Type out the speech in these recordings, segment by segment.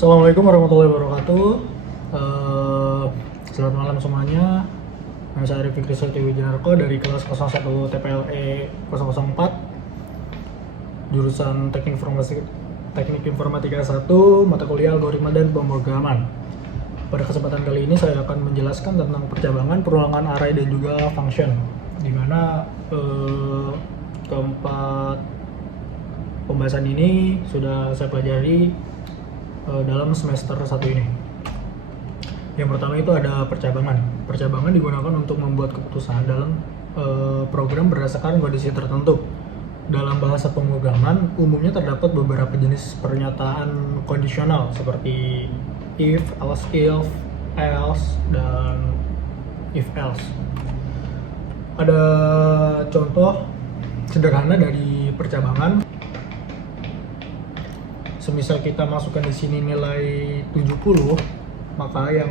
Assalamualaikum warahmatullahi wabarakatuh. Selamat malam semuanya. Nama saya Arif Fikri Soti Wijanarko dari kelas 01 TPLE 004 jurusan Teknik Informatika 1, mata kuliah Algoritma dan Pemrograman. Pada kesempatan kali ini saya akan menjelaskan tentang percabangan, perulangan array dan juga function, di mana keempat pembahasan ini sudah saya pelajari dalam semester 1 ini. Yang pertama itu ada percabangan. Percabangan digunakan untuk membuat keputusan dalam program berdasarkan kondisi tertentu. Dalam bahasa pemrograman, umumnya terdapat beberapa jenis pernyataan kondisional seperti if, else, dan if else. Ada contoh sederhana dari percabangan. Semisal kita masukkan di sini nilai 70, maka yang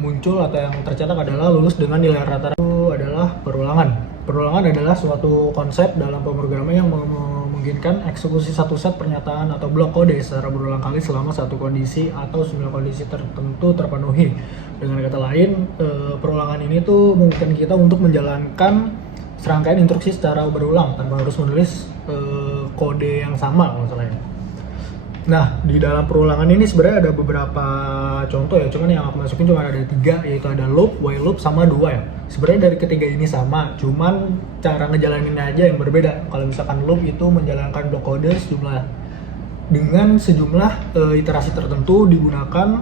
muncul atau yang tercetak adalah lulus dengan nilai rata-rata. Itu adalah perulangan. Perulangan adalah suatu konsep dalam pemrograman yang memungkinkan eksekusi satu set pernyataan atau blok kode secara berulang kali selama satu kondisi atau sembilan kondisi tertentu terpenuhi. Dengan kata lain, perulangan ini tuh memungkinkan kita untuk menjalankan serangkaian instruksi secara berulang tanpa harus menulis kode yang sama misalnya. Nah, di dalam perulangan ini sebenarnya ada beberapa contoh ya, cuman yang aku masukin cuma ada 3, yaitu ada loop, while loop, sama dual. Sebenarnya dari ketiga ini sama, cuman cara ngejalaninnya aja yang berbeda. Kalau misalkan loop itu menjalankan blok kode dengan sejumlah iterasi tertentu digunakan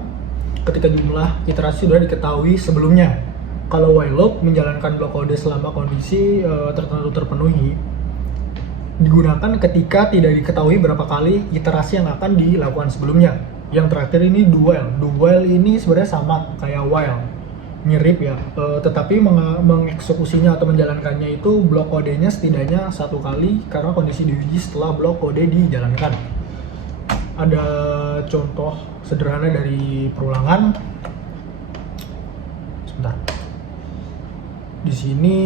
ketika jumlah iterasi sudah diketahui sebelumnya. Kalau while loop menjalankan blok kode selama kondisi tertentu terpenuhi, digunakan ketika tidak diketahui berapa kali iterasi yang akan dilakukan sebelumnya. Yang terakhir ini dual. Dual ini sebenarnya sama kayak while, mirip ya, tetapi mengeksekusinya atau menjalankannya itu blok kodenya setidaknya satu kali karena kondisi diuji setelah blok kode dijalankan. Ada contoh sederhana dari perulangan. Sebentar. Di sini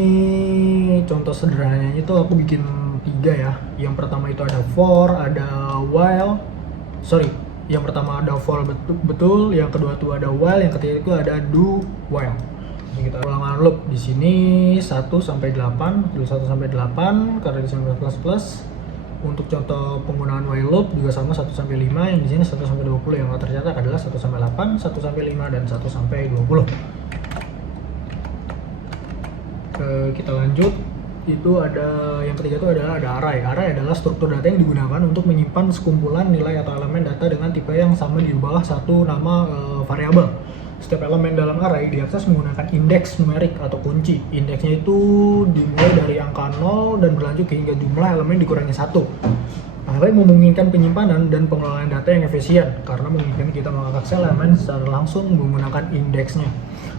contoh sederhananya itu aku bikin 3 ya. Yang pertama itu ada for, ada while. Yang pertama ada for betul, yang kedua itu ada while, yang ketiga itu ada do while. Jadi kita ulangan loop di sini 1 sampai 8, dulu 1 sampai 8 karena di sini plus. Untuk contoh penggunaan while loop juga sama 1 sampai 5, yang di sini 1 sampai 20, yang tercatat adalah 1 sampai 8, 1 sampai 5 dan 1 sampai 20. Kita lanjut. Itu ada yang ketiga itu adalah ada array. Array adalah struktur data yang digunakan untuk menyimpan sekumpulan nilai atau elemen data dengan tipe yang sama di bawah satu nama variabel. Setiap elemen dalam array diakses menggunakan indeks numerik atau kunci. Indeksnya itu dimulai dari angka 0 dan berlanjut hingga jumlah elemen dikurangi 1. Array memungkinkan penyimpanan dan pengelolaan data yang efisien karena memungkinkan kita mengakses elemen secara langsung menggunakan indeksnya.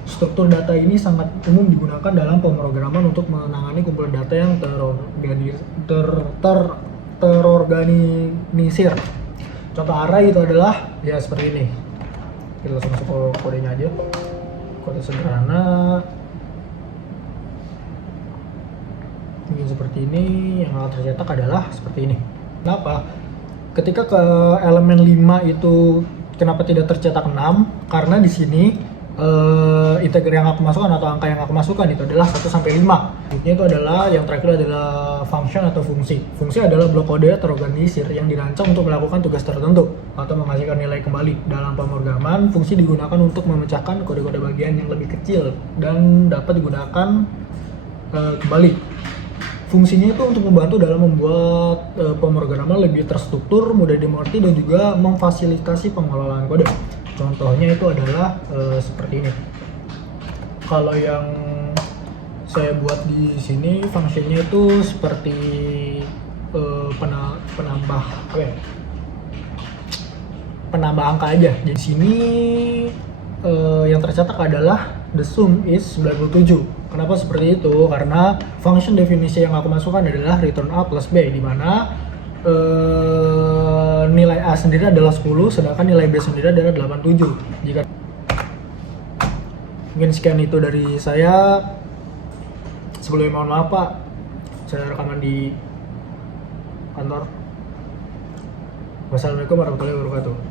Struktur data ini sangat umum digunakan dalam pemrograman untuk menangani kumpulan data yang terorganisir. Contoh array itu adalah ya seperti ini. Kita langsung masuk ke kodenya aja. Kode sederhana. Mungkin seperti ini, yang akan tercetak adalah seperti ini. Kenapa? Ketika ke elemen 5 itu kenapa tidak tercetak 6? Karena di sini integer yang aku masukkan atau angka yang aku masukkan itu adalah 1 sampai 5. Ini itu adalah yang terakhir adalah function atau fungsi. Fungsi adalah blok kode terorganisir yang dirancang untuk melakukan tugas tertentu atau menghasilkan nilai kembali. Dalam pemrograman, fungsi digunakan untuk memecahkan kode-kode bagian yang lebih kecil dan dapat digunakan kembali. Fungsinya itu untuk membantu dalam membuat pemrograman lebih terstruktur, mudah dimengerti, dan juga memfasilitasi pengelolaan kode. Contohnya itu adalah seperti ini. Kalau yang saya buat di sini fungsinya itu seperti penambah angka aja. Di sini yang tercetak adalah the sum is 97. Kenapa seperti itu? Karena function definisi yang aku masukkan adalah return A plus B, di mana nilai A sendiri adalah 10, sedangkan nilai B sendiri adalah 87. Mungkin sekian itu dari saya. Sebelumnya mohon maaf Pak, saya rekaman di kantor. Wassalamualaikum warahmatullahi wabarakatuh.